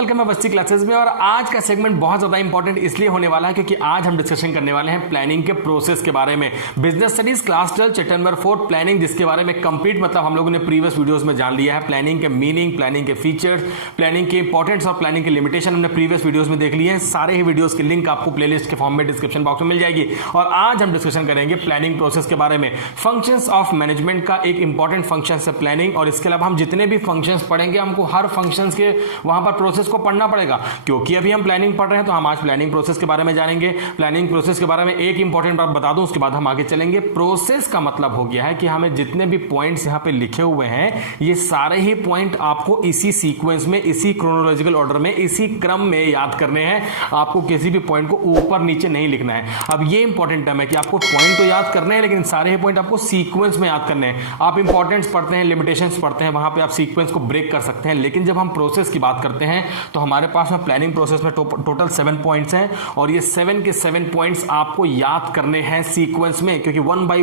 Welcome है बस्ती classes में। और आज का सेगमेंट बहुत ज़्यादा इंपॉर्टेंट इसलिए होने वाला है क्योंकि आज हम डिस्कशन करने वाले हैं प्लानिंग के प्रोसेस के बारे में। Business studies class 12 chapter number 4 planning, जिसके बारे में कंप्लीट मतलब हम लोगों ने प्रीवियस वीडियोस में जान लिया है। प्लानिंग के मीनिंग, प्लानिंग के फीचर्स, प्लानिंग के इंपॉर्टेंस और प्लानिंग के लिमिटेशन हमने प्रीवियस वीडियोस में देख लिए हैं। सारे ही वीडियोस की लिंक आपको प्लेलिस्ट के फॉर्म में डिस्क्रिप्शन बॉक्स में मिल जाएगी। और आज हम डिस्कशन करेंगे प्लानिंग प्रोसेस के बारे में। फंक्शंस ऑफ मैनेजमेंट का एक इंपॉर्टेंट फंक्शन है प्लानिंग, और इसके अलावा हम जितने भी फंक्शंस पढ़ेंगे हमको हर फंक्शंस के वहां पर प्रोसेस को पढ़ना पड़ेगा। क्योंकि अभी हम प्लानिंग पढ़ रहे हैं तो हम आज प्लानिंग प्रोसेस के बारे में जानेंगे। प्लानिंग प्रोसेस के बारे में एक इंपॉर्टेंट बात बता दूं, उसके बाद हम आगे चलेंगे। प्रोसेस का मतलब हो गया है कि हमें जितने भी पॉइंट्स यहां पे लिखे हुए हैं ये सारे ही पॉइंट आपको इसी सीक्वेंस में, इसी क्रोनोलॉजिकल ऑर्डर में, इसी क्रम में याद करने हैं। आपको किसी भी पॉइंट को ऊपर नीचे नहीं लिखना है। अब ये इंपॉर्टेंट टर्म है कि आपको पॉइंट तो याद करने हैं लेकिन सारे ही पॉइंट आपको सीक्वेंस में याद करने हैं। आप इंपॉर्टेंस पढ़ते हैं, लिमिटेशंस पढ़ते हैं, वहां पे आप सीक्वेंस को ब्रेक कर सकते हैं। लेकिन जब हम प्रोसेस की बात करते हैं तो हमारे पास में प्लानिंग प्रोसेस में टोटल 7 पॉइंट्स हैं और ये 7 के 7 पॉइंट्स आपको याद करने हैं सीक्वेंस में, क्योंकि वन बाय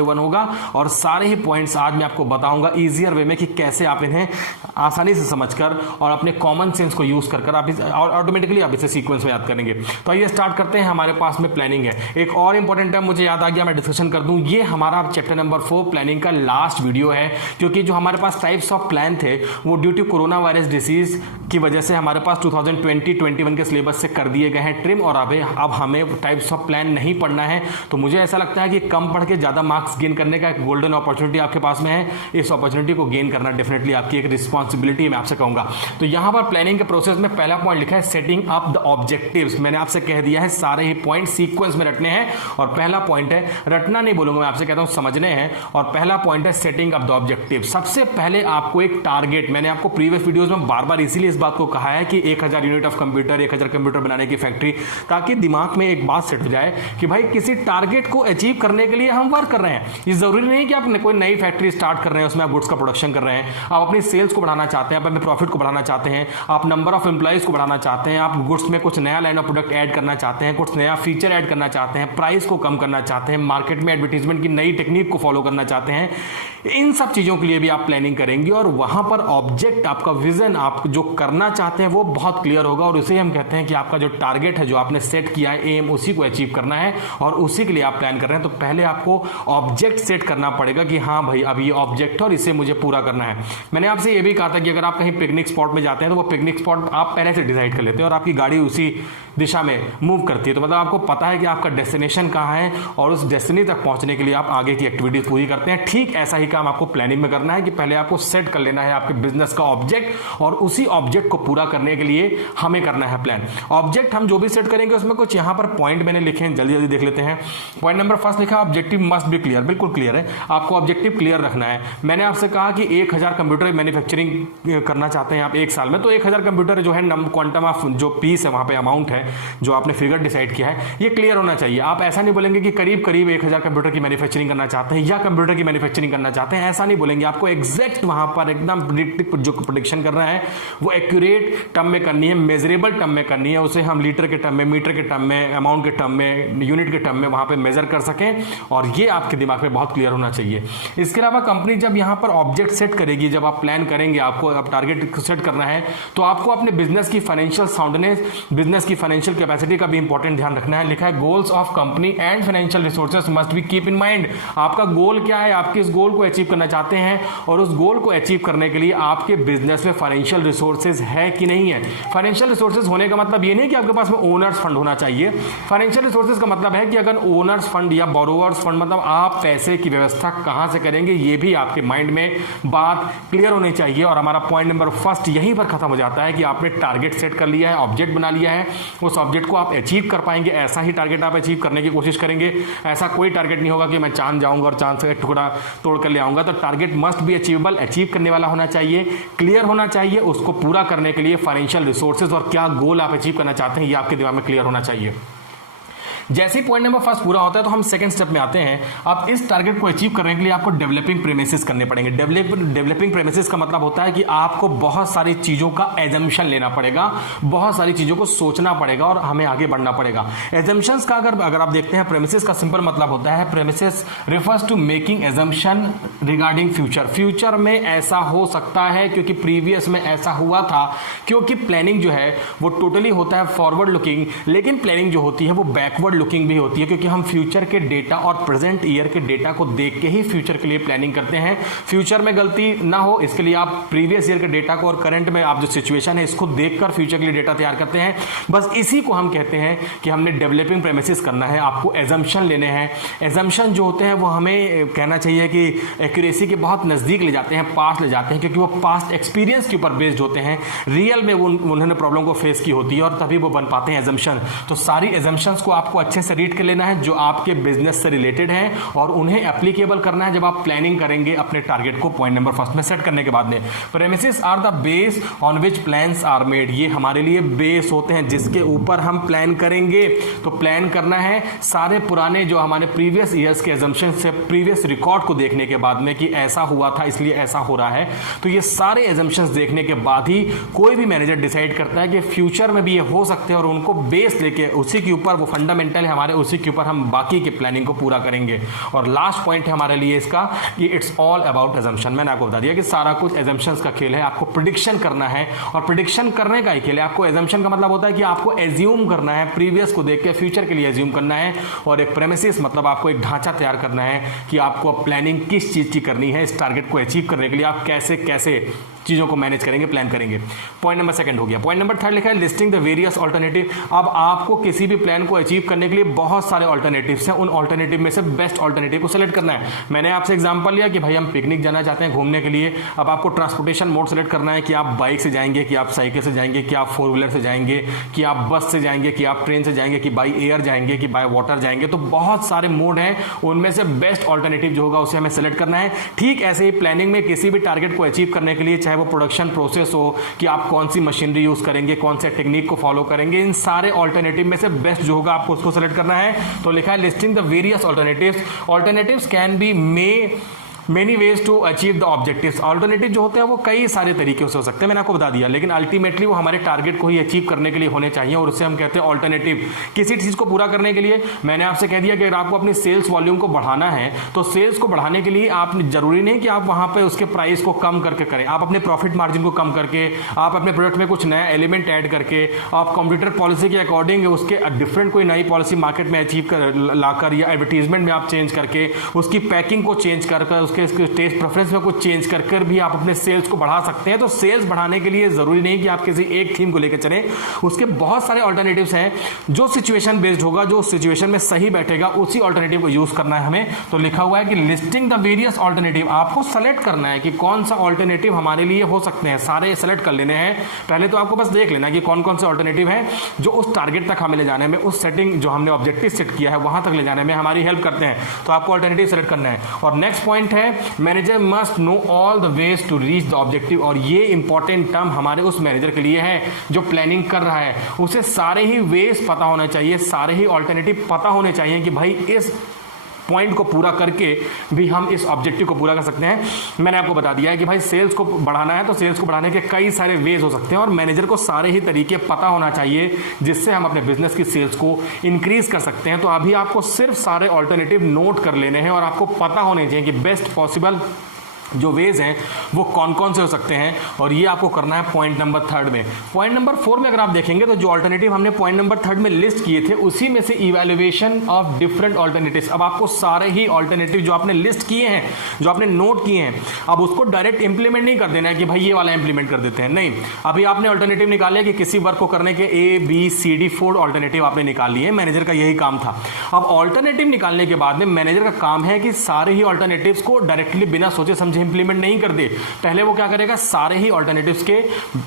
वन होगा। और सारे ही पॉइंट्स आज मैं आपको बताऊंगा इजियर वे में कि कैसे आप इन्हें आसानी से समझकर और अपने कॉमन सेंस को यूज कर आप ऑटोमेटिकली आप इसे सीक्वेंस में याद करेंगे। तो आइए स्टार्ट करते हैं। हमारे पास में प्लानिंग है। एक और इंपॉर्टेंट टर्म मुझे याद आ गया, मैं डिस्कशन कर दूं। ये हमारा चैप्टर नंबर 4 प्लानिंग का लास्ट वीडियो है, क्योंकि जो हमारे पास टाइप्स ऑफ प्लान थे वो due to corona virus disease की वजह से हमारे पास 2020-21 के सिलेबस से कर दिए गए हैं ट्रिम। और अब हमें टाइप्स ऑफ प्लान नहीं पढ़ना है। तो मुझे ऐसा लगता है कि कम पढ़ के ज्यादा मार्क्स गेन करने का एक गोल्डन अपॉर्चुनिटी आपके पास में है। इस अपॉर्चुनिटी को गेन करना डेफिनेटली आपकी एक रिस्पॉन्सिबिलिटी मैं आपसे कहूंगा। तो यहां पर प्लानिंग के प्रोसेस में पहला पॉइंट लिखा है सेटिंग अप द ऑब्जेक्टिव्स। मैंने आपसे कह दिया है सारे ही पॉइंट सीक्वेंस में रटने हैं। और पहला पॉइंट है, रटना नहीं बोलूंगा मैं आपसे, कहता हूं समझने हैं। और पहला पॉइंट है सेटिंग अप द ऑब्जेक्टिव। सबसे पहले आपको एक टारगेट, मैंने आपको प्रीवियस वीडियोस में बार बार इसीलिए इस बात को कहा है कि 1000 यूनिट ऑफ कंप्यूटर, 1000 कंप्यूटर बनाने की फैक्ट्री, ताकि दिमाग में एक बात सेट हो जाए कि भाई किसी टारगेट को अचीव करने के लिए हम वर्क कर रहे हैं। ये जरूरी नहीं कि आप कोई नई फैक्ट्री स्टार्ट कर रहे हैं, उसमें आप गुड्स का प्रोडक्शन कर रहे हैं, आप अपनी सेल्स को बढ़ाना चाहते हैं, आप अपने प्रॉफिट को बढ़ाना चाहते हैं, आप नंबर ऑफ एम्प्लॉइज को बढ़ाना चाहते हैं, आप गुड्स में कुछ नया लाइन ऑफ प्रोडक्ट ऐड करना चाहते हैं, कुछ नया फीचर ऐड करना चाहते हैं, प्राइस को कम करना चाहते हैं, मार्केट में एडवर्टीजमेंट की नई टेक्निक को फॉलो करना चाहते हैं। इन सब चीजों के लिए भी आप प्लानिंग करेंगे और वहां पर ऑब्जेक्ट, आपका विजन, आप जो करना चाहते हैं वो बहुत क्लियर होगा। और उसे हम कहते हैं कि आपका जो टारगेट है, जो आपने सेट किया है एम, उसी को अचीव करना है और उसी के लिए आप प्लान कर रहे हैं। तो पहले आपको ऑब्जेक्ट सेट करना पड़ेगा कि हाँ भाई अब ये ऑब्जेक्ट है और इसे मुझे पूरा करना है। मैंने आपसे ये भी कहा था कि अगर आप कहीं पिकनिक स्पॉट में जाते हैं तो वो पिकनिक स्पॉट आप पहले से डिसाइड कर लेते हैं और आपकी गाड़ी उसी दिशा में मूव करती है। तो मतलब आपको पता है कि आपका डेस्टिनेशन कहाँ है और उस डेस्टिनी तक पहुंचने के लिए आप आगे की एक्टिविटीज पूरी करते हैं। ठीक ऐसा ही काम आपको प्लानिंग में करना है कि पहले आपको सेट कर लेना है आपके बिजनेस का ऑब्जेक्ट और उसी ऑब्जेक्ट को पूरा करने के लिए हमें करना है प्लान। ऑब्जेक्ट हम जो भी सेट करेंगे उसमें कुछ यहां पर पॉइंट मैंने लिखे हैं, जल्दी जल्दी देख लेते हैं। पॉइंट नंबर फर्स्ट लिखा है ऑब्जेक्टिव मस्ट बी क्लियर। बिल्कुल क्लियर है, आपको ऑब्जेक्टिव क्लियर रखना है। मैंने आपसे कहा कि 1000 कंप्यूटर मैन्युफैक्चरिंग करना चाहते हैं आप एक साल में, तो 1000 कंप्यूटर जो है क्वांटम ऑफ जो पीस है, वहां पे अमाउंट है, जो आपने फिगर डिसाइड किया है, ये क्लियर होना चाहिए। आप ऐसा नहीं बोलेंगे कि करीब करीब 1000 कंप्यूटर की मैन्युफैक्चरिंग करना चाहते हैं या कंप्यूटर की मैन्युफैक्चरिंग करना चाहते हैं, ऐसा नहीं बोलेंगे। आपको एग्जैक्ट वहां पर एकदम जो प्रेडिक्शन करना है वो एक्यूरेट टर्म में करनी है, मेजरेबल टर्म में करनी है। उसे हम लीटर के टर्म में, मीटर के टर्म में, अमाउंट के टर्म में, यूनिट के टर्म में वहां पे मेजर कर सकें और ये आपके दिमाग में बहुत क्लियर होना चाहिए। इसके अलावा कंपनी जब यहां पर ऑब्जेक्ट सेट करेगी, जब आप प्लान करेंगे, आपको अब टारगेट सेट करना है, तो आपको अपने बिजनेस की फाइनेंशियल साउंडनेस, बिजनेस की फाइनेंशियल कैपेसिटी का भी इंपॉर्टेंट ध्यान रखना है। लिखा है goals of company and financial resources must be keep in mind. आपका गोल क्या है, आप किस गोल को अचीव करना चाहते हैं और उस गोल को अचीव करने के लिए आपके बिजनेस में फाइनेंशियल रिसोर्सेज है कि नहीं है। फाइनेंशियल रिसोर्सेज होने का मतलब ये नहीं कि आपके पास में ओनर्स फंड होना चाहिए। फाइनेंशियल रिसोर्सेज का मतलब है कि अगर ओनर्स फंड या बोरोवर्स फंड, मतलब आप पैसे की व्यवस्था कहां से करेंगे, ये भी आपके माइंड में बात क्लियर होनी चाहिए। और हमारा पॉइंट नंबर फर्स्ट यहीं पर खत्म हो जाता है कि आपने टारगेट सेट कर लिया है, ऑब्जेक्ट बना लिया है, उस ऑब्जेक्ट को आप अचीव कर पाएंगे। ऐसा ही टारगेट आप अचीव करने की कोशिश करेंगे। ऐसा कोई टारगेट नहीं होगा कि मैं चांद जाऊंगा और चांद से एक टुकड़ा तोड़ कर ले आऊंगा। तो target must be achievable, achieve करने वाला होना चाहिए, क्लियर होना चाहिए। उसको पूरा करने के लिए फाइनेंशियल रिसोर्सेज और क्या गोल आप अचीव करना चाहते हैं ये आपके दिमाग में क्लियर होना चाहिए। जैसे ही पॉइंट नंबर फर्स्ट पूरा होता है तो हम सेकंड स्टेप में आते हैं। अब इस टारगेट को अचीव करने के लिए आपको डेवलपिंग प्रेमिसेस करने पड़ेंगे। डेवलपिंग प्रेमिसेस का मतलब होता है कि आपको बहुत सारी चीजों का एजम्पशन लेना पड़ेगा, बहुत सारी चीजों को सोचना पड़ेगा और हमें आगे बढ़ना पड़ेगा। एजम्पशंस का अगर आप देखते हैं, प्रेमिसेस का सिंपल मतलब होता है, premises refers to making assumption regarding future. Future में ऐसा हो सकता है क्योंकि प्रीवियस में ऐसा हुआ था, क्योंकि प्लानिंग जो है वो टोटली होता है फॉरवर्ड लुकिंग, लेकिन प्लानिंग जो होती है वो बैकवर्ड लुकिंग भी होती है, क्योंकि हम फ्यूचर के डेटा और प्रेजेंट ईयर के डेटा को देख के ही फ्यूचर के लिए प्लानिंग करते हैं। फ्यूचर में गलती ना हो इसके लिए आप प्रीवियस ईयर के डेटा को और करंट में आप जो सिचुएशन है इसको देखकर फ्यूचर के लिए डेटा तैयार करते हैं। बस इसी को हम कहते हैं कि हमने डेवलपिंग प्रेमिसेस करना है। आपको एजम्पशन लेने हैं। एजम्पशन जो होते हैं वो हमें कहना चाहिए कि एक्यूरेसी के बहुत नजदीक ले जाते हैं, पास ले जाते हैं, क्योंकि वो पास्ट एक्सपीरियंस के ऊपर बेस्ड होते हैं। रियल में उन्होंने प्रॉब्लम को फेस की होती है और तभी वो बन पाते हैं एजम्पशन। तो सारी एजम्पशंस को आपको अच्छे से रीड कर लेना है जो आपके बिजनेस से रिलेटेड हैं और उन्हें एप्लीकेबल करना है जब आप प्लानिंग करेंगे अपने टारगेट को पॉइंट नंबर फर्स्ट में सेट करने के बाद में। Premises are the base on which plans are made. ये हमारे लिए बेस होते हैं जिसके ऊपर हम प्लान करेंगे। तो प्लान करना है सारे पुराने जो हमारे प्रीवियस ईयर्स के एजम्पशन से, प्रीवियस रिकॉर्ड को देखने के बाद में कि ऐसा हुआ था इसलिए ऐसा हो रहा है। तो ये सारे एजम्पशंस देखने के बाद ही कोई भी मैनेजर डिसाइड करता है कि फ्यूचर में भी ये हो सकते हैं और उनको बेस लेके उसी के ऊपर, वो फंडामेंटल है हमारे, उसी के ऊपर हम बाकी के प्लानिंग को पूरा करेंगे। और लास्ट पॉइंट है हमारे लिए इसका कि इट्स ऑल अबाउट एजम्पशन। मैंने आपको बता दिया कि सारा कुछ एजम्पशंस का खेल है। आपको प्रिडिक्शन करना है और प्रिडिक्शन करने का ही खेल है। आपको एजम्पशन का मतलब होता है कि आपको एज्यूम करना है, प्रीवियस को देख के फ्यूचर के लिए एज्यूम करना है। और एक प्रेमिसेस मतलब आपको एक ढांचा तैयार करना है कि आपको प्लानिंग किस चीज की करनी है, इस टारगेट को अचीव करने के लिए आप कैसे कैसे चीजों को मैनेज करेंगे, प्लान करेंगे। पॉइंट नंबर सेकंड हो गया। पॉइंट नंबर थर्ड लिखा है लिस्टिंग द वेरियस ऑल्टरनेटिव। अब आपको किसी भी प्लान को अचीव करने के लिए बहुत सारे ऑल्टरनेटिव्स हैं, उन ऑल्टरनेटिव में से बेस्ट ऑल्टरनेटिव को सेलेक्ट करना है। मैंने आपसे एग्जांपल लिया कि भाई हम पिकनिक जाना चाहते हैं घूमने के लिए। अब आपको ट्रांसपोर्टेशन मोड सेलेक्ट करना है कि आप बाइक से जाएंगे, कि आप साइकिल से जाएंगे, कि आप फोर व्हीलर से जाएंगे, कि आप बस से जाएंगे, कि आप ट्रेन से जाएंगे, कि बाई एयर जाएंगे, कि बाय वाटर जाएंगे। तो बहुत सारे मोड हैं, उनमें से बेस्ट ऑल्टरनेटिव जो होगा उसे हमें सेलेक्ट करना है। ठीक ऐसे ही प्लानिंग में किसी भी टारगेट को अचीव करने के लिए, चाहे वो प्रोडक्शन प्रोसेस हो कि आप कौन सी मशीनरी यूज करेंगे, कौन से टेक्निक को फॉलो करेंगे, इन सारे ऑल्टरनेटिव में से बेस्ट जो होगा आपको उसको सेलेक्ट करना है। तो लिखा है listing the various alternatives. Alternatives can be many ways to achieve the objectives. Alternative जो होते हैं वो कई सारे तरीके से हो सकते हैं, मैंने आपको बता दिया, लेकिन अल्टीमेटली वो हमारे टारगेट को ही अचीव करने के लिए होने चाहिए और उससे हम कहते हैं ऑल्टरनेटिव। किसी चीज को पूरा करने के लिए मैंने आपसे कह दिया कि अगर आपको अपनी सेल्स वॉल्यूम को बढ़ाना है तो सेल्स को बढ़ाने के लिए आप जरूरी नहीं कि आप वहां पे उसके प्राइस को कम करके करें। आप अपने प्रॉफिट मार्जिन को कम करके, आप अपने प्रोडक्ट में कुछ नया एलिमेंट ऐड करके, आप कंप्यूटर पॉलिसी के अकॉर्डिंग उसके डिफरेंट कोई नई पॉलिसी मार्केट में अचीव कर लाकर, या एडवर्टीजमेंट में आप चेंज करके, उसकी पैकिंग को चेंज करके, उसके टेस्ट प्रेफरेंस में कुछ चेंज कर भी आप अपने सेल्स को बढ़ा सकते हैं। तो सेल्स बढ़ाने के लिए जरूरी नहीं कि आप किसी एक थीम को लेकर चलें, उसके बहुत सारे ऑल्टरनेटिव्स हैं। जो सिचुएशन बेस्ड होगा, जो सिचुएशन में सही बैठेगा, उसी ऑल्टरनेटिव को यूज करना है हमें। तो लिखा हुआ है कि लिस्टिंग द वेरियस ऑल्टरनेटिव। आपको सेलेक्ट करना है कि कौन सा ऑल्टरनेटिव हमारे लिए हो सकते हैं, सारे सेलेक्ट कर लेने हैं। पहले तो आपको बस देख लेना कि कौन कौन से ऑल्टरनेटिव हैं जो उस टारगेट तक हमें ले जाने में, उस सेटिंग जो हमने ऑब्जेक्टिव सेट किया है वहां तक ले जाने में हमारी हेल्प करते हैं। तो आपको ऑल्टरनेटिव सेलेक्ट करना है। और नेक्स्ट पॉइंट है manager must know all the ways to reach the objective. और ये इंपॉर्टेंट टर्म हमारे उस मैनेजर के लिए है जो प्लानिंग कर रहा है, उसे सारे ही वेज पता होना चाहिए, सारे ही ऑल्टरनेटिव पता होने चाहिए कि भाई इस पॉइंट को पूरा करके भी हम इस ऑब्जेक्टिव को पूरा कर सकते हैं। मैंने आपको बता दिया है कि भाई सेल्स को बढ़ाना है तो सेल्स को बढ़ाने के कई सारे वेज हो सकते हैं और मैनेजर को सारे ही तरीके पता होना चाहिए जिससे हम अपने बिजनेस की सेल्स को इंक्रीज कर सकते हैं। तो अभी आपको सिर्फ सारे ऑल्टरनेटिव नोट कर लेने हैं और आपको पता होने चाहिए कि बेस्ट पॉसिबल जो वेज हैं वो कौन कौन से हो सकते हैं, और ये आपको करना है पॉइंट नंबर थर्ड में। पॉइंट नंबर 4 में अगर आप देखेंगे तो जो ऑल्टरनेटिव हमने पॉइंट नंबर 3 में लिस्ट किए थे उसी में से इवैल्यूएशन ऑफ डिफरेंट ऑल्टरनेटिव्स। अब आपको सारे ही ऑल्टरनेटिव जो आपने लिस्ट किए हैं, जो आपने नोट किए हैं, अब उसको डायरेक्ट इंप्लीमेंट नहीं कर देना है कि भाई ये वाला इंप्लीमेंट कर देते हैं, नहीं। अभी आपने ऑल्टरनेटिव निकाले कि किसी वर्क को करने के ABCD 4 ऑल्टरनेटिव आपने निकाल लिए, मैनेजर का यही काम था। अब ऑल्टरनेटिव निकालने के बाद में मैनेजर का काम है कि सारे ही ऑल्टरनेटिव्स को डायरेक्टली बिना सोचे समझे इंप्लीमेंट नहीं करते, पहले वो क्या करेगा, सारे ही ऑल्टरनेटिव्स के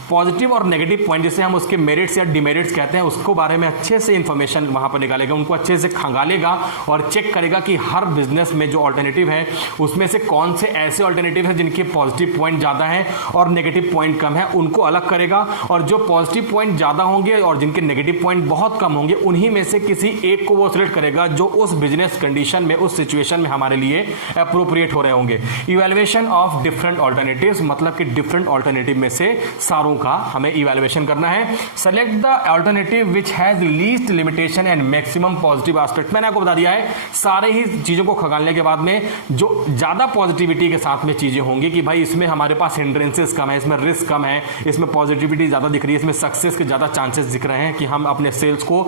पॉजिटिव और नेगेटिव पॉइंट, जिसे हम उसके मेरिट्स या डिमेरिट्स कहते हैं, उसको बारे में अच्छे से इंफॉर्मेशन वहां पर निकालेगा, उनको अच्छे से खंगालेगा और चेक करेगा कि हर बिजनेस में जो ऑल्टरनेटिव है उसमें से कौन से ऐसे ऑल्टरनेटिव है जिनके पॉजिटिव पॉइंट ज्यादा है और नेगेटिव पॉइंट कम है, उनको अलग करेगा। और जो पॉजिटिव पॉइंट ज्यादा होंगे और जिनके नेगेटिव पॉइंट बहुत कम होंगे, उन्हीं में से किसी एक को वो सिलेक्ट करेगा जो उस बिजनेस कंडीशन में, उस सिचुएशन में हमारे लिए अप्रोप्रिएट हो रहे होंगे। इवैल्यूएशन ऑफ डिफरेंट ऑल्टरनेटिव्स, मतलब कि डिफरेंट ऑल्टरनेटिव में से सारों का हमें इवैल्यूएशन करना है। Select the alternative which has least limitation and maximum positive aspect. मैंने आपको बता दिया है, सारे ही चीजों को खंगालने के बाद में जो ज्यादा पॉजिटिविटी के साथ में चीजें होंगी कि भाई इसमें हमारे पास हिंड्रेंसेस कम है, इसमें रिस्क कम है, इसमें पॉजिटिविटी ज्यादा दिख रही है, इसमें सक्सेस के ज्यादा चांसेस दिख रहे हैं कि हम अपने सेल्स को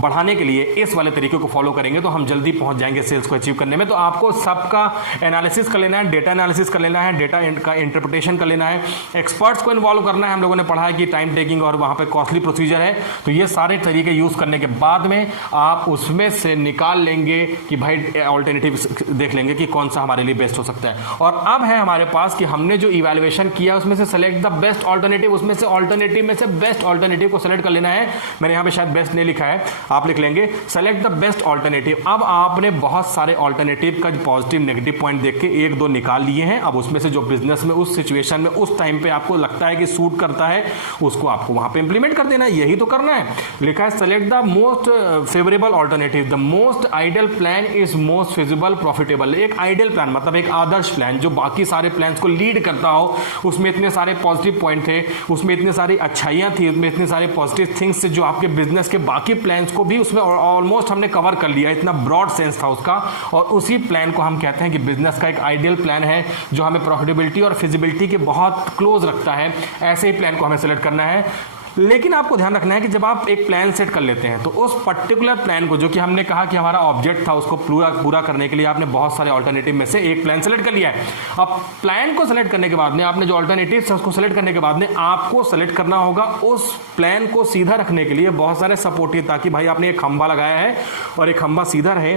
बढ़ाने के लिए इस वाले तरीके को फॉलो करेंगे तो हम जल्दी पहुंच जाएंगे सेल्स को अचीव करने में। तो आपको सबका एनालिसिस कर लेना है, डेटा एनालिसिस कर लेना है, डेटा का इंटरप्रिटेशन कर लेना है, एक्सपर्ट्स को इन्वॉल्व करना है। हम लोगों ने पढ़ा है कि टाइम टेकिंग और वहां पे कॉस्टली प्रोसीजर है, तो ये सारे तरीके यूज करने के बाद में आप उसमें से निकाल लेंगे कि भाई ऑल्टरनेटिव देख लेंगे कि कौन सा हमारे लिए बेस्ट हो सकता है। और अब है हमारे पास कि हमने जो इवैल्यूएशन किया उसमें से सेलेक्ट द बेस्ट ऑल्टरनेटिव, उसमें से ऑल्टरनेटिव में से बेस्ट ऑल्टरनेटिव को सेलेक्ट कर लेना है। मैंने यहां पे शायद बेस्ट नहीं लिखा है, आप लिख लेंगे सेलेक्ट द बेस्ट ऑल्टरनेटिव। अब आपने बहुत सारे ऑल्टरनेटिव का पॉजिटिव नेगेटिव पॉइंट देख के एक दो निकाल लिए हैं। अब उसमें से जो बिजनेस में, उस सिचुएशन में, उस टाइम पे आपको लगता है कि सूट करता है, उसको आपको वहां पे इंप्लीमेंट कर देना है। यही तो करना है। लिखा है select the most favourable alternative, the most ideal plan is most feasible profitable. एक आइडियल प्लान मतलब एक आदर्श प्लान जो बाकी सारे प्लान्स को लीड करता हो, उसमें इतने सारे पॉजिटिव पॉइंट थे, उसमें इतनी सारी अच्छाइयां थी, उसमें इतने सारे पॉजिटिव थिंग्स थे जो आपके बिजनेस के बाकी प्लान्स को भी उसमें ऑलमोस्ट हमने कवर कर लिया, इतना ब्रॉड सेंस था उसका। और उसी प्लान को हम कहते हैं कि बिजनेस का एक आइडियल प्लान है जो हमें प्रॉफिटेबिलिटी और फिजिबिलिटी के बहुत क्लोज रखता है। ऐसे ही प्लान को हमें सेलेक्ट करना है। लेकिन आपको ध्यान रखना है कि जब आप एक प्लान सेट कर लेते हैं तो उस पर्टिकुलर प्लान को, जो कि हमने कहा कि हमारा ऑब्जेक्ट था, उसको पूरा करने के लिए आपने बहुत सारे ऑल्टरनेटिव में से एक प्लान सेलेक्ट कर लिया है। अब प्लान को सेलेक्ट करने के बाद में आपने जो ऑल्टरनेटिव है उसको सेलेक्ट करने के बाद में आपको सेलेक्ट करना होगा उस प्लान को सीधा रखने के लिए बहुत सारे सपोर्टिव, ताकि भाई आपने एक खंबा लगाया है और एक खंबा सीधा रहे,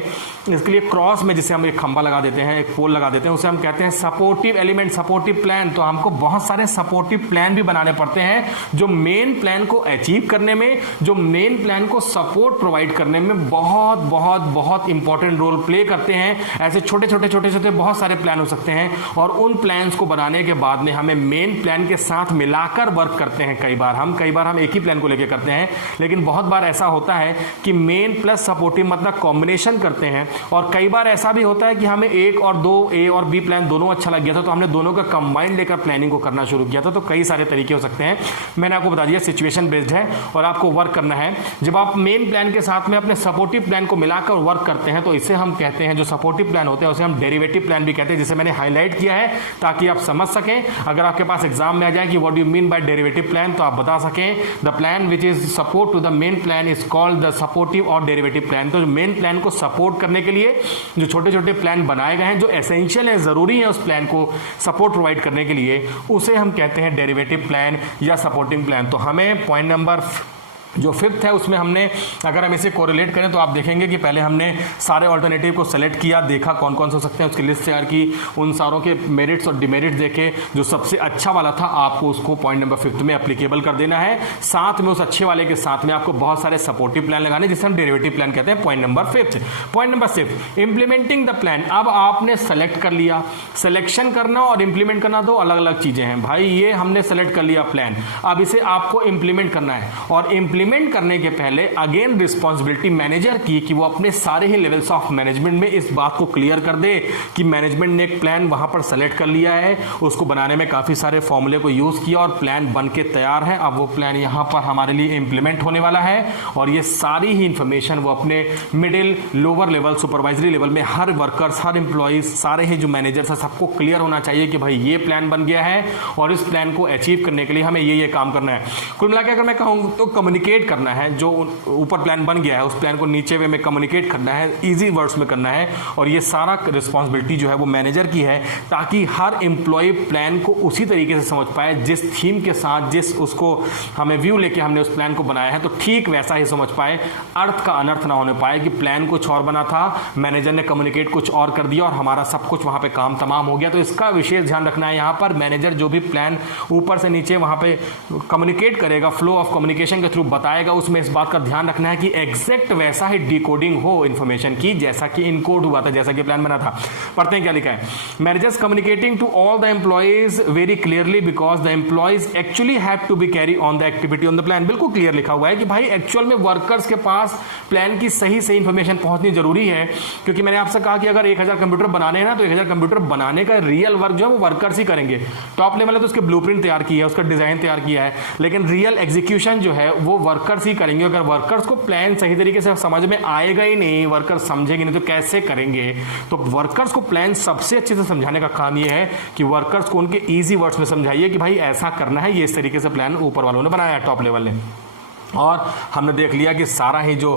इसके लिए क्रॉस में जिसे हम एक खंबा लगा देते हैं, एक पोल लगा देते हैं, उसे हम कहते हैं सपोर्टिव एलिमेंट, सपोर्टिव प्लान। तो हमको बहुत सारे सपोर्टिव प्लान भी बनाने पड़ते हैं जो मेन प्लान को अचीव करने में, जो मेन प्लान को सपोर्ट प्रोवाइड करने में बहुत बहुत बहुत इंपॉर्टेंट रोल प्ले करते हैं। ऐसे छोटे छोटे बहुत सारे प्लान हो सकते हैं और उन प्लान्स को बनाने के बाद में हमें मेन प्लान के साथ मिलाकर वर्क करते हैं। कई बार हम एक ही प्लान को लेकर करते हैं, लेकिन बहुत बार ऐसा होता है कि मेन प्लस सपोर्टिव मतलब कॉम्बिनेशन करते हैं। और कई बार ऐसा भी होता है कि हमें एक और दो, ए और बी प्लान दोनों अच्छा लग गया था तो हमने दोनों का कंबाइंड लेकर प्लानिंग को करना शुरू किया था। तो कई सारे तरीके हो सकते हैं, मैंने आपको बता दिया सिचुएशन बेस्ड है और आपको वर्क करना है। जब आप मेन प्लान के साथ में अपने सपोर्टिव प्लान को मिलाकर वर्क करते हैं तो इसे हम कहते हैं, जो सपोर्टिव प्लान होते हैं उसे हम डेरिवेटिव प्लान भी कहते हैं, जिसे मैंने हाईलाइट किया है ताकि आप समझ सकें। अगर आपके पास एग्जाम में आ जाए कि what do you mean by derivative plan, तो आप बता सकें the plan which is support to the main plan is called the supportive और डेरिवेटिव प्लान। तो मेन प्लान को सपोर्ट करने के लिए जो छोटे छोटे प्लान बनाए गए हैं, जो एसेंशियल है, जरूरी है उस प्लान को सपोर्ट प्रोवाइड करने के लिए, उसे हम कहते हैं डेरिवेटिव प्लान या सपोर्टिंग प्लान। तो हमें पॉइंट नंबर जो फिफ्थ है उसमें हमने, अगर हम इसे कोरिलेट करें तो आप देखेंगे कि पहले हमने सारे ऑल्टरनेटिव को सेलेक्ट किया, देखा कौन कौन से हो सकते हैं, उसकी लिस्ट तैयार की, उन सारों के मेरिट्स और डिमेरिट्स देखे, जो सबसे अच्छा वाला था आपको उसको पॉइंट नंबर फिफ्थ में एप्लीकेबल कर देना है। साथ में उस अच्छे वाले के साथ में आपको बहुत सारे सपोर्टिव प्लान लगाने, जिसे हम डेरिवेटिव प्लान कहते हैं। Point number fifth. Point number six, implementing the plan. अब आपने सेलेक्ट कर लिया, सिलेक्शन करना और इंप्लीमेंट करना दो अलग अलग चीजें हैं भाई। ये हमने सेलेक्ट कर लिया प्लान, अब इसे आपको इंप्लीमेंट करना है और इंप्लीमेंट करने के पहले अगेन रिस्पांसिबिलिटी मैनेजर की कि वो अपने सारे ही लेवल्स ऑफ मैनेजमेंट में इस बात को क्लियर कर दे कि मैनेजमेंट ने एक प्लान वहां पर सेलेक्ट कर लिया है, उसको बनाने में काफी सारे फॉर्मूले को यूज किया और प्लान बन के तैयार है। अब वो प्लान यहां पर हमारे लिए इंप्लीमेंट होने वाला है और ये सारी ही इंफॉर्मेशन वो अपने middle, lower level, supervisory level में हर वर्कर्स, हर एम्प्लॉइज, सारे ही जो मैनेजर्स है, सबको क्लियर होना चाहिए कि भाई ये प्लान बन गया है और इस प्लान को अचीव करने के लिए हमें ये काम करना है। कुल मिलाकर अगर मैं कहूं तो कम्युनिकेशन कम्युनिकेट करना है, जो ऊपर प्लान बन गया है उस प्लान को नीचे वे में कम्युनिकेट करना है, ईजी वर्ड्स में करना है, और ये सारा रिस्पॉन्सिबिलिटी जो है वो मैनेजर की है, ताकि हर एम्प्लॉय प्लान को उसी तरीके से समझ पाए, जिस थीम के साथ, जिस उसको हमें व्यू लेके हमने उस प्लान को बनाया है, तो ठीक वैसा ही समझ पाए, अर्थ का अनर्थ ना होने पाए कि प्लान कुछ और बना था, मैनेजर ने कम्युनिकेट कुछ और कर दिया और हमारा सब कुछ वहां पे काम तमाम हो गया। तो इसका विशेष ध्यान रखना है। यहां पर मैनेजर जो भी प्लान ऊपर से नीचे वहां पे कम्युनिकेट करेगा, फ्लो ऑफ कम्युनिकेशन के थ्रू बताएगा, उसमें इस बात का ध्यान रखना है कि एग्जैक्ट वैसा ही डिकोडिंग हो इंफॉर्मेशन की जैसा कि इनकोड हुआ था, जैसा कि प्लान बना था। पढ़ते हैं क्या लिखा है। Managers communicating to all the employees very clearly because the employees actually have to be carry on the activity on the plan. बिल्कुल क्लियर लिखा हुआ है कि भाई एक्चुअल में वर्कर्स के पास प्लान की सही सही इंफॉर्मेशन पहुंचनी जरूरी है, क्योंकि मैंने आपसे कहा कि अगर 1000 कंप्यूटर बनाने हैं ना, तो 1000 कंप्यूटर बनाने का रियल वर्क जो है वो वर्कर्स ही करेंगे। टॉप लेवल है तो उसके ब्लूप्रिंट तैयार किया है, उसका डिजाइन तैयार किया है, लेकिन रियल एग्जीक्यूशन जो है वो वर्कर्स ही करेंगे। अगर वर्कर्स को प्लान सही तरीके से समझ में आएगा ही नहीं, वर्कर्स समझेंगे नहीं, तो कैसे करेंगे। तो वर्कर्स को प्लान सबसे अच्छे से समझाने का काम ये है कि वर्कर्स को उनके ईजी वर्ड्स में समझाइए कि भाई ऐसा करना है, ये इस तरीके से प्लान ऊपर वालों ने बनाया है, टॉप लेवल ने। और हमने देख लिया कि सारा ही जो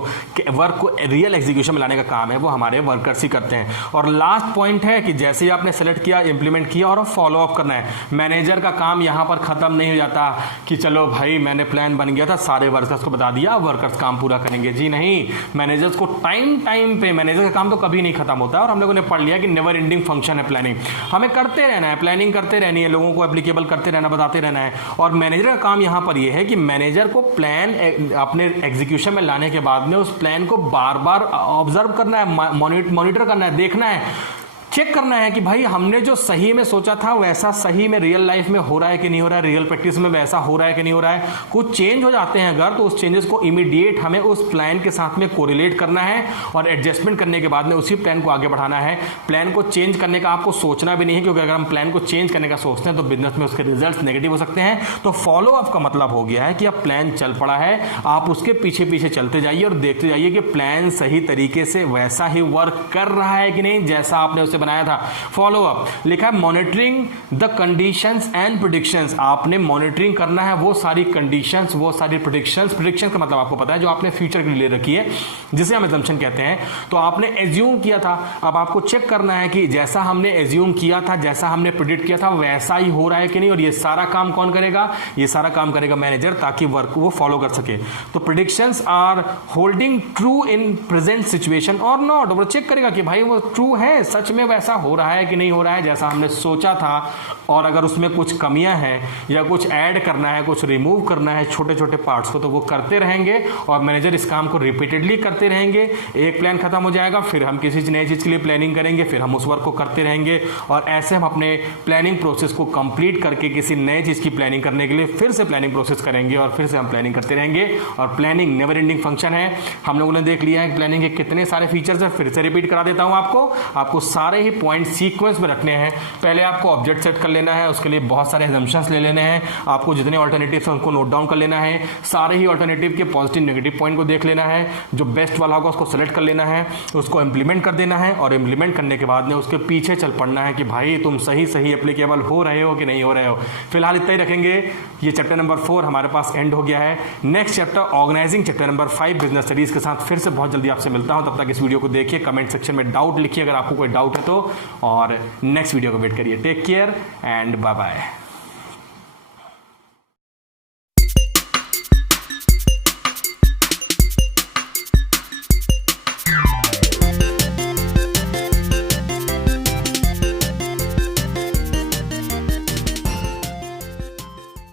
वर्क को रियल एग्जीक्यूशन में लाने का काम है वो हमारे वर्कर्स ही करते हैं। और लास्ट पॉइंट है कि जैसे ही आपने सेलेक्ट किया, इंप्लीमेंट किया और फॉलो अप करना है। मैनेजर का काम यहां पर खत्म नहीं हो जाता कि चलो भाई मैंने प्लान बन गया था, सारे वर्कर्स को बता दिया, वर्कर्स काम पूरा करेंगे। जी नहीं, मैनेजर्स को टाइम पे, मैनेजर का काम तो कभी नहीं खत्म होता। और हम लोगों ने पढ़ लिया कि नेवर एंडिंग फंक्शन है प्लानिंग, हमें करते रहना है, प्लानिंग करते रहनी है, लोगों को एप्लीकेबल करते रहना, बताते रहना है। और मैनेजर का काम यहां पर यह है कि मैनेजर को प्लान अपने एग्जीक्यूशन में लाने के बाद में उस प्लान को बार बार ऑब्जर्व करना है, मॉनिटर करना है, देखना है, चेक करना है कि भाई हमने जो सही में सोचा था वैसा सही में रियल लाइफ में हो रहा है कि नहीं हो रहा है, रियल प्रैक्टिस में वैसा हो रहा है कि नहीं हो रहा है। कुछ चेंज हो जाते हैं अगर, तो उस चेंजेस को इमीडिएट हमें उस प्लान के साथ में कोरिलेट करना है और एडजस्टमेंट करने के बाद में उसी प्लान को आगे बढ़ाना है। प्लान को चेंज करने का आपको सोचना भी नहीं है, क्योंकि अगर हम प्लान को चेंज करने का सोचते हैं तो बिजनेस में उसके रिजल्ट नेगेटिव हो सकते हैं। तो फॉलो अप का मतलब हो गया है कि अब प्लान चल पड़ा है, आप उसके पीछे पीछे चलते जाइए और देखते जाइए कि प्लान सही तरीके से वैसा ही वर्क कर रहा है कि नहीं, जैसा आपने उसे बनाया था। फॉलो अप लिखा है, monitoring the conditions and predictions. आपने मॉनिटरिंग करना है वो सारी कंडीशंस, वो सारी प्रेडिक्शंस। प्रेडिक्शन का मतलब आपको पता है, जो आपने फ्यूचर के लिए रखी है, जिसे हम assumption कहते हैं। तो आपने एज्यूम किया था, अब आपको चेक करना है कि जैसा हमने एज्यूम किया था, जैसा हमने प्रेडिक्ट किया था, वैसा ही हो रहा है कि नहीं। और ये सारा काम कौन करेगा? ये सारा काम करेगा मैनेजर, ताकि वर्क वो फॉलो कर सके। तो predictions are holding true in present situation और नॉट। वो चेक करेगा कि भाई वो ट्रू है, सच में वैसा हो रहा है कि नहीं हो रहा है जैसा हमने सोचा था। और अगर उसमें कुछ कमियां हैं या कुछ ऐड करना है, कुछ रिमूव करना है छोटे छोटे पार्ट्स को, तो वो करते रहेंगे और मैनेजर इस काम को रिपीटेडली करते रहेंगे। एक प्लान खत्म हो जाएगा, फिर हम किसी नई चीज के लिए प्लानिंग करेंगे, फिर हम उस वर्क को करते रहेंगे और ऐसे हम अपने प्लानिंग प्रोसेस को कंप्लीट करके किसी नए चीज की प्लानिंग करने के लिए फिर से प्लानिंग प्रोसेस करेंगे और फिर से हम प्लानिंग करते रहेंगे। और प्लानिंग नेवर एंडिंग फंक्शन है। हम लोगों ने देख लिया है प्लानिंग के कितने सारे फीचर्स हैं, फिर से रिपीट करा देता हूं आपको सारे ही पॉइंट सीक्वेंस में रखने हैं। पहले आपको ऑब्जेक्ट सेट कर लेना है, उसके लिए बहुत सारे assumptions ले लेने हैं, आपको जितने ऑल्टरनेटिव्स हैं उनको नोट डाउन कर लेना है, सारे ही ऑल्टरनेटिव के पॉजिटिव नेगेटिव पॉइंट को देख लेना है, जो बेस्ट वाला होगा उसको सेलेक्ट कर लेना है, उसको इंप्लीमेंट कर देना है और इंप्लीमेंट करने के बाद में उसके पीछे चल पड़ना है कि भाई तुम सही सही एप्लीकेबल हो रहे हो कि नहीं हो रहे हो। फिलहाल इतना ही रखेंगे। ये चैप्टर नंबर 4 हमारे पास एंड हो गया है। Next chapter organising, chapter number 5 business studies के साथ फिर से बहुत जल्दी आपसे मिलता हूं। तब तक इस वीडियो को देखिए, कमेंट सेक्शन में डाउट लिखिए अगर आपको कोई डाउट है तो, और नेक्स्ट वीडियो को वेट करिए। Take care and bye bye.